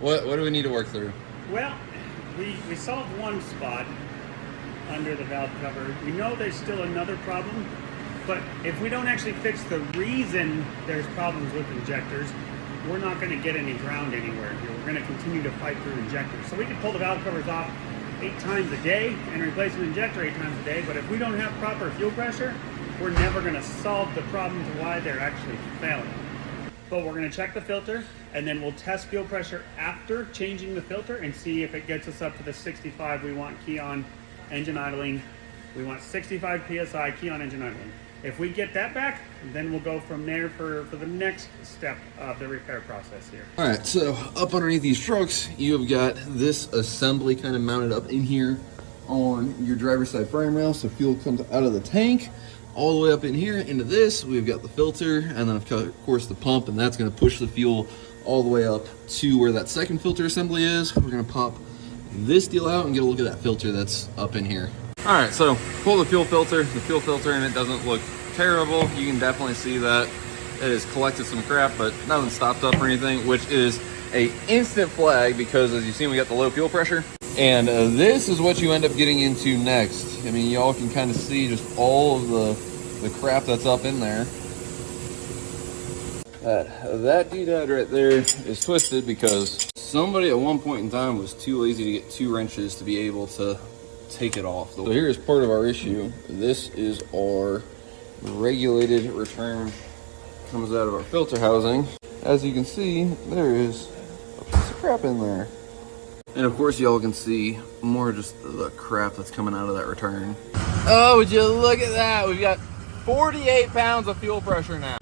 What do we need to work through? Well, we solved one spot under the valve cover. We know there's still another problem, but if we don't actually fix the reason there's problems with injectors, we're not going to get any ground anywhere here. We're going to continue to fight through injectors. So we can pull the valve covers off 8 times a day and replace an injector 8 times a day, but if we don't have proper fuel pressure, we're never going to solve the problem to why they're actually failing. But we're going to check the filter, and then we'll test fuel pressure after changing the filter and see if it gets us up to the 65 we want key on engine idling. We want 65 PSI key on engine idling. If we get that back, then we'll go from there for the next step of the repair process here. All right, so up underneath these trucks, you have got this assembly kind of mounted up in here on your driver's side frame rail, so fuel comes out of the tank all the way up in here into this. We've got the filter, and then of course the pump, and that's going to push the fuel all the way up to where that second filter assembly is. We're going to pop this deal out and get a look at that filter that's up in here. All right, so pull the fuel filter. The fuel filter in it doesn't look terrible. You can definitely see that it has collected some crap, but nothing stopped up or anything, which is a instant flag because as you see, we got the low fuel pressure. And this is what you end up getting into next. I mean, y'all can kind of see just all of the crap that's up in there. That D-dad right there is twisted because somebody at one point in time was too lazy to get 2 wrenches to be able to take it off. So here is part of our issue. This is our regulated return, comes out of our filter housing. As you can see, there is a piece of crap in there. And of course y'all can see more just the crap that's coming out of that return. Oh, would you look at that? We've got 48 pounds of fuel pressure now.